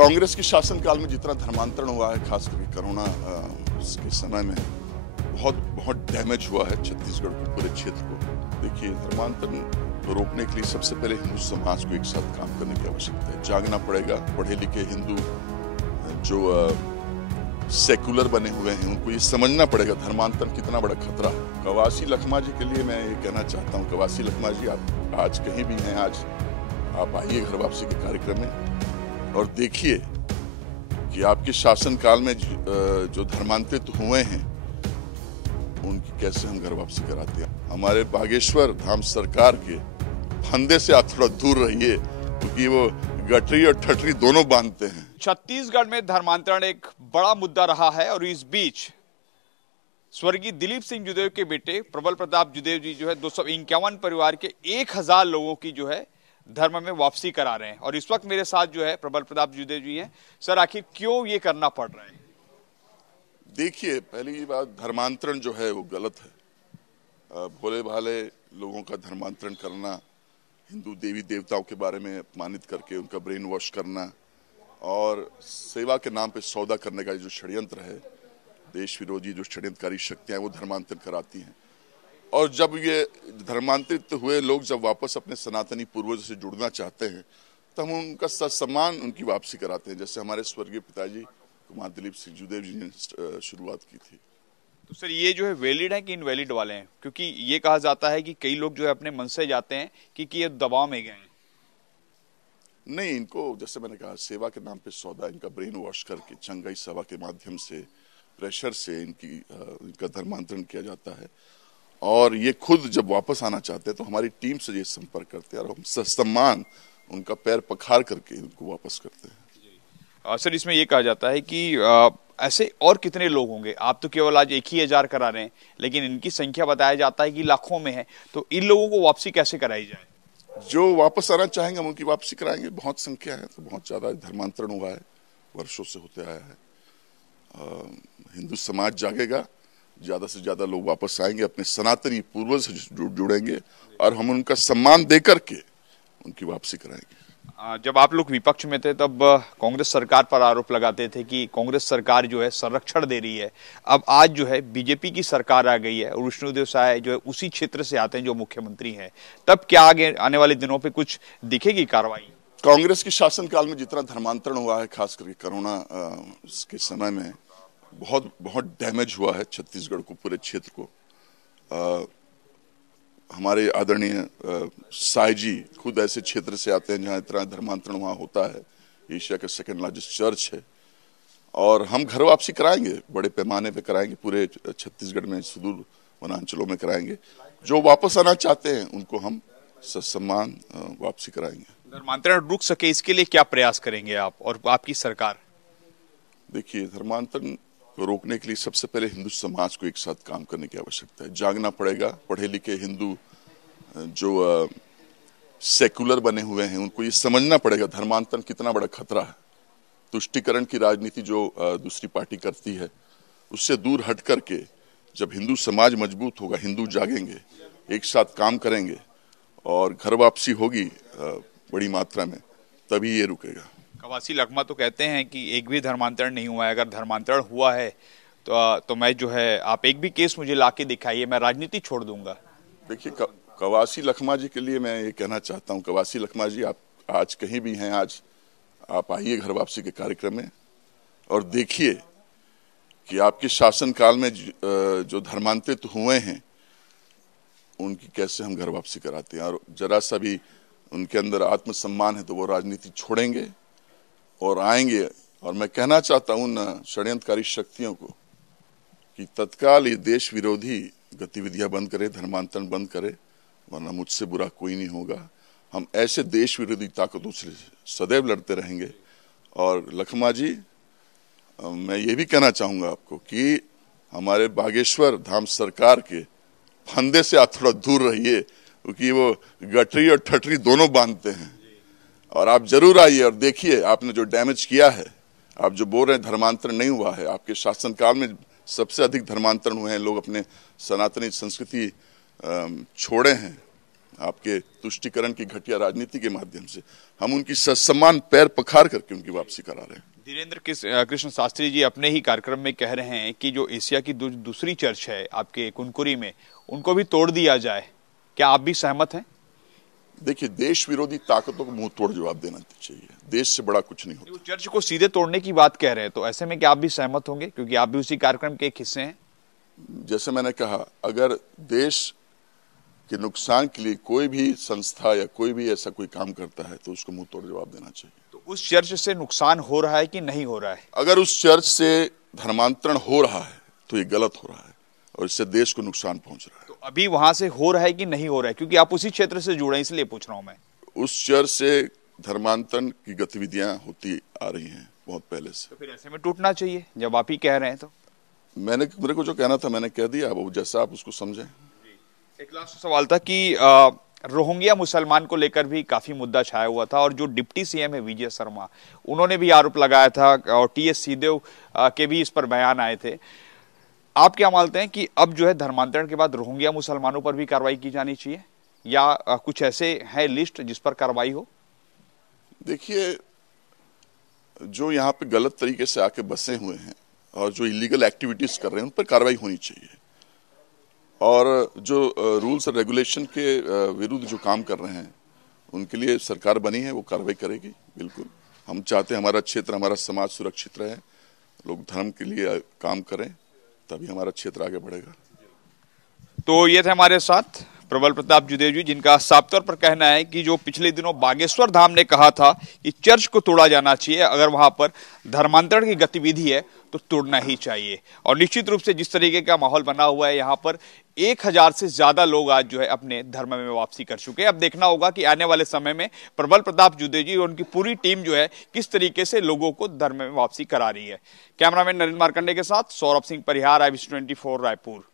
कांग्रेस के शासनकाल में जितना धर्मांतरण हुआ है, खास करके कोरोना के समय में बहुत डैमेज हुआ है छत्तीसगढ़ के पूरे क्षेत्र को। देखिए, धर्मांतरण को रोकने के लिए सबसे पहले हिंदू समाज को एक साथ काम करने की आवश्यकता है। जागना पड़ेगा। पढ़े लिखे हिंदू जो सेकुलर बने हुए हैं, उनको ये समझना पड़ेगा धर्मांतरण कितना बड़ा खतरा है। कवासी लखमा जी के लिए मैं ये कहना चाहता हूँ, कवासी लखमा जी, आप आज कहीं भी हैं, आज आप आइए घर वापसी के कार्यक्रम में और देखिए कि आपके शासनकाल में जो धर्मांतरित हुए हैं उनकी कैसे हम घर वापसी कराते हैं। हमारे बागेश्वर धाम सरकार के फंदे से आप थोड़ा दूर रहिए, क्योंकि वो गठरी और ठठरी दोनों बांधते हैं। छत्तीसगढ़ में धर्मांतरण एक बड़ा मुद्दा रहा है और इस बीच स्वर्गीय दिलीप सिंह जुदेव के बेटे प्रबल प्रताप जुदेव जी जो है 251 परिवार के 1000 लोगों की जो है धर्म में वापसी करा रहे हैं। और इस वक्त मेरे साथ जो है प्रबल प्रताप जुदेव जी हैं। सर, आखिर क्यों ये करना पड़ रहा है? देखिए, पहली बात, धर्मांतरण जो है वो गलत है। भोले भाले लोगों का धर्मांतरण करना, हिंदू देवी देवताओं के बारे में अपमानित करके उनका ब्रेन वॉश करना और सेवा के नाम पे सौदा करने का जो षड्यंत्र है, देश विरोधी जो षड्यंत्रकारी शक्तियां वो धर्मांतरण कराती हैं। और जब ये धर्मांतरित हुए लोग जब वापस अपने सनातनी पूर्वजों से जुड़ना चाहते हैं तो हम उनका ससम्मान उनकी वापसी कराते हैं, जैसे हमारे स्वर्गीय पिताजी कुमार दिलीप सिंह जुदेव जी ने शुरुआत की थी। तो सर, ये जो है वैलिड है कि इनवैलिड वाले हैं? क्योंकि ये कहा जाता है कि कई लोग जो है अपने मन से जाते हैं कि ये दबाव में गए हैं। नहीं, इनको जैसे मैंने कहा, सेवा के नाम पे सौदा, इनका ब्रेन वॉश करके चंगाई सभा के माध्यम से, प्रेशर से इनका धर्मांतरण किया जाता है। और ये खुद जब वापस आना चाहते हैं तो हमारी टीम से ये संपर्क करते हैं और हम ससम्मान उनका पैर पखार करके उनको वापस करते हैं। सर, इसमें ये कहा जाता है कि ऐसे और कितने लोग होंगे? आप तो केवल आज 1000 करा रहे हैं, लेकिन इनकी संख्या बताया जाता है कि लाखों में है। तो इन लोगों को वापसी कैसे कराई जाए? जो वापस आना चाहेंगे हम उनकी वापसी कराएंगे। बहुत संख्या है, तो बहुत ज्यादा धर्मांतरण हुआ है, वर्षों से होते आया है। हिंदू समाज जागेगा, ज्यादा से ज्यादा लोग वापस आएंगे, अपने सनातनी पूर्वज से जुड़ेंगे और हम उनका सम्मान दे करके उनकी वापसी कराएंगे। जब आप लोग विपक्ष में थे तब कांग्रेस सरकार पर आरोप लगाते थे कि कांग्रेस सरकार जो है संरक्षण दे रही है। अब आज जो है बीजेपी की सरकार आ गई है और विष्णुदेव साय जो है उसी क्षेत्र से आते हैं जो मुख्यमंत्री हैं, तब क्या आगे आने वाले दिनों पे कुछ दिखेगी कार्रवाई? कांग्रेस के शासनकाल में जितना धर्मांतरण हुआ है, खास करके कोरोना के समय में बहुत डैमेज हुआ है छत्तीसगढ़ को, पूरे क्षेत्र को। हमारे आदरणीय साय जी खुद ऐसे क्षेत्र से आते हैं जहां इतना धर्मांतरण वहां होता है। एशिया का सेकंड लार्जेस्ट चर्च है और हम घर वापसी कराएंगे, बड़े पैमाने पे कराएंगे, पूरे छत्तीसगढ़ में सुदूर वनांचलों में कराएंगे। जो वापस आना चाहते हैं उनको हम ससम्मान वापसी कराएंगे। धर्मांतरण रुक सके इसके लिए क्या प्रयास करेंगे आप और आपकी सरकार? देखिए, धर्मांतरण को रोकने के लिए सबसे पहले हिंदू समाज को एक साथ काम करने की आवश्यकता है। जागना पड़ेगा। पढ़े लिखे हिंदू जो सेकुलर बने हुए हैं उनको ये समझना पड़ेगा धर्मांतरण कितना बड़ा खतरा है। तुष्टीकरण की राजनीति जो दूसरी पार्टी करती है, उससे दूर हट करके जब हिंदू समाज मजबूत होगा, हिंदू जागेंगे, एक साथ काम करेंगे और घर वापसी होगी बड़ी मात्रा में, तभी ये रुकेगा। कवासी लखमा तो कहते हैं कि एक भी धर्मांतरण नहीं हुआ है। अगर धर्मांतरण हुआ है तो मैं जो है, आप एक भी केस मुझे लाके दिखाइए, मैं राजनीति छोड़ दूंगा। देखिए, कवासी लखमा जी के लिए मैं ये कहना चाहता हूँ, कवासी लखमा जी, आप आज कहीं भी हैं, आज आप आइए घर वापसी के कार्यक्रम में और देखिए कि आपके शासनकाल में जो धर्मांतरित हुए हैं उनकी कैसे हम घर वापसी कराते हैं। और जरा सा भी उनके अंदर आत्मसम्मान है तो वो राजनीति छोड़ेंगे और आएंगे। और मैं कहना चाहता हूं उन षड्यंत्रकारी शक्तियों को कि तत्काल ये देश विरोधी गतिविधियां बंद करे, धर्मांतरण बंद करे, वरना मुझसे बुरा कोई नहीं होगा। हम ऐसे देश विरोधी ताकतों से सदैव लड़ते रहेंगे। और लखमा जी, मैं ये भी कहना चाहूंगा आपको कि हमारे बागेश्वर धाम सरकार के फंदे से आप थोड़ा दूर रहिए, क्योंकि वो गठरी और ठठरी दोनों बांधते हैं। और आप जरूर आइए और देखिए आपने जो डैमेज किया है। आप जो बोल रहे हैं धर्मांतरण नहीं हुआ है, आपके शासनकाल में सबसे अधिक धर्मांतरण हुए हैं। लोग अपने सनातनी संस्कृति छोड़े हैं, आपके तुष्टिकरण की घटिया राजनीति के माध्यम से हम उनकी ससम्मान पैर पखार करके उनकी वापसी करा रहे हैं। धीरेन्द्र कृष्ण शास्त्री जी अपने ही कार्यक्रम में कह रहे हैं कि जो एशिया की दूसरी चर्च है आपके कुनकुरी में, उनको भी तोड़ दिया जाए। क्या आप भी सहमत हैं? देखिए, देश विरोधी ताकतों को मुंह तोड़ जवाब देना चाहिए। देश से बड़ा कुछ नहीं होता। चर्च को सीधे तोड़ने की बात कह रहे हैं, तो ऐसे में क्या आप भी सहमत होंगे, क्योंकि आप भी उसी कार्यक्रम के एक हिस्से हैं? जैसे मैंने कहा, अगर देश के नुकसान के लिए कोई भी संस्था या कोई भी ऐसा कोई काम करता है तो उसको मुंह तोड़ जवाब देना चाहिए। तो उस चर्च से नुकसान हो रहा है कि नहीं हो रहा है? अगर उस चर्च से धर्मांतरण हो रहा है तो ये गलत हो रहा है और इससे देश को नुकसान पहुंच रहा है। तो अभी वहां से हो रहा है कि नहीं हो रहा है? क्योंकि आप उसी क्षेत्र से जुड़े हैं, इसलिए पूछ रहा हूं मैं। उस चर्च से धर्मांतरण की गतिविधियां होती आ रही हैं बहुत पहले से। तो फिर ऐसे में टूटना चाहिए जब आप ही कह रहे हैं तो। मेरे को जो कहना था मैंने कह दिया, अब जैसा आप उसको समझें। एक लास्ट सवाल था कि रोहिंग्या मुसलमान को लेकर भी काफी मुद्दा छाया हुआ था, और जो डिप्टी सीएम है विजय शर्मा, उन्होंने भी आरोप लगाया था, और टीएस सिंहदेव के भी इस पर बयान आए थे। आप क्या मानते हैं कि अब जो है धर्मांतरण के बाद रोहिंग्या मुसलमानों पर भी कार्रवाई की जानी चाहिए, या कुछ ऐसे है लिस्ट जिस पर कार्रवाई हो? देखिए, जो यहाँ पे गलत तरीके से आके बसे हुए हैं और जो इलीगल एक्टिविटीज कर रहे हैं उन पर कार्रवाई होनी चाहिए, और जो रूल्स और रेगुलेशन के विरुद्ध जो काम कर रहे हैं उनके लिए सरकार बनी है, वो कार्रवाई करेगी। बिल्कुल, हम चाहते हैं हमारा क्षेत्र, हमारा समाज सुरक्षित रहे, लोग धर्म के लिए काम करें, तभी हमारा क्षेत्र आगे बढ़ेगा। तो ये थे हमारे साथ प्रबल प्रताप जुदेव जी, जिनका साफ तौर पर कहना है कि जो पिछले दिनों बागेश्वर धाम ने कहा था कि चर्च को तोड़ा जाना चाहिए, अगर वहां पर धर्मांतरण की गतिविधि है तो तोड़ना ही चाहिए। और निश्चित रूप से जिस तरीके का माहौल बना हुआ है, यहाँ पर 1000 से ज्यादा लोग आज जो है अपने धर्म में वापसी कर चुके हैं। अब देखना होगा कि आने वाले समय में प्रबल प्रताप जुदेव जी और उनकी पूरी टीम जो है किस तरीके से लोगों को धर्म में वापसी करा रही है। कैमरामैन नरेंद्र मार्कंडे के साथ सौरभ सिंह परिहार, IBC 24 रायपुर।